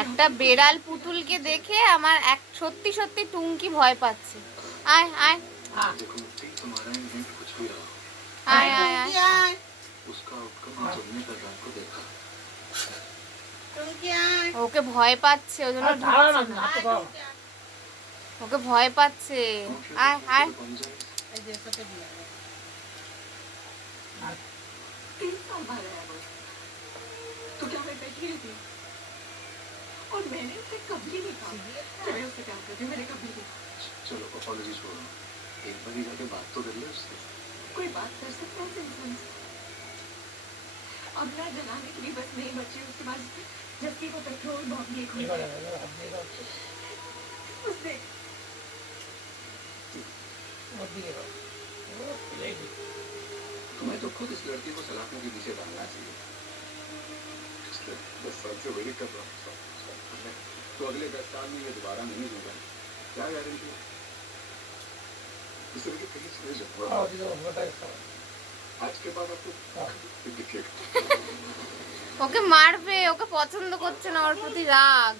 একটা বেড়াল পুতুলকে দেখে আমার এক সত্যি সত্যি টুঙ্কি ভয় পাচ্ছে। আয় আয় আয় আয় আয়, ওকে ভয় পাচ্ছে, ওই জন্য ওকে ভয় পাচ্ছে। আয় আয়, तो क्या मैं बैठी रहती और मैंने उसे कभी नहीं कहा कि मैं उससे प्यार करती हूँ, मैंने कभी नहीं कहा। चलो अपॉलॉजी छोड़ो, एक बार ही जाके बात तो कर ले उससे। कोई बात कर सकता है इंसान से? अब ना जलाने के लिए बस नहीं बची, उसके बाद जस्सी को पेट्रोल बॉम्ब दिए उसने तुम्हें तो खुद इस लड़की को सलाखों के पीछे डालना चाहिए। 10 साल से वही कर रहा हूँ, तो अगले 10 साल में ये दोबारा नहीं होगा, क्या गारंटी है? इसलिए कहीं चले जाऊंगा, आज के बाद आपको दिखेगा। ওকে মারবে, ওকে পছন্দ করছে না, ওর প্রতি রাগ।